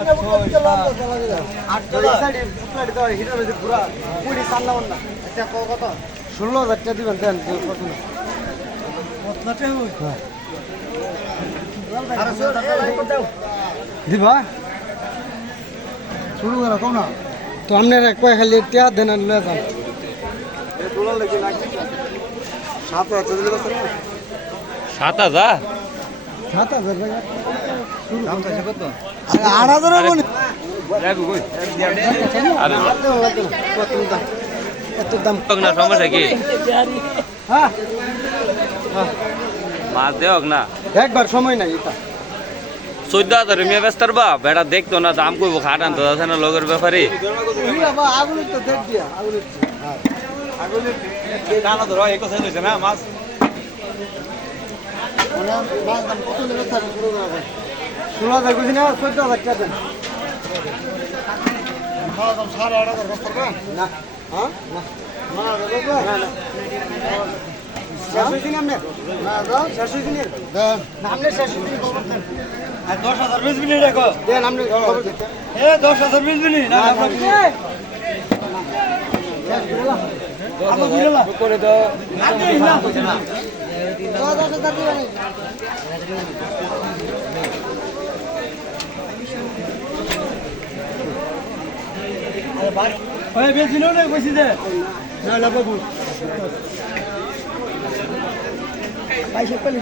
16,000 দিবেন দেন দিবা শুরু করা কম না তো আপনার কয় খালি টিয়া দেন লয়ে যান 7,000 7,000 টাকা দাম চাইছে কত? 8,000 হবে না লাগু কই আরে এত দাম না সমস্যা কি হ্যাঁ মাছ দেওক না একবার সময় নাই এটা 14,000 মিয়া বেস্তার বা বেটা দেখতো না দাম কইব খাট আনতো আছে না লগের ব্যাপারে আগুনের তো দেখ দিয়া আগুনের আগুনের দানা ধরো একো শেষ হইছে না মাছ। মাছ দাম কত নেবে স্যার শুরু করা যায় 16,000 বুঝি না 14,000 টাকা দেন খাওয়া দাম 8,500 বস্তা না না হ্যাঁ না না না না শেষ হইছে না আপনি না দাও শেষ হইছে না দেন আপনি শেষ হইছে খবর দেন আর 10,000 20 মিনিট রাখো। দেন আপনি খবর দেন 10,000 20 মিনিট না আমরা আমরা বুঝলা করে দাও আগে না বুঝে না। 10,000 দিবেন ওই বেশি নাও না কইছি যে না না বাবু পয়সা পেলে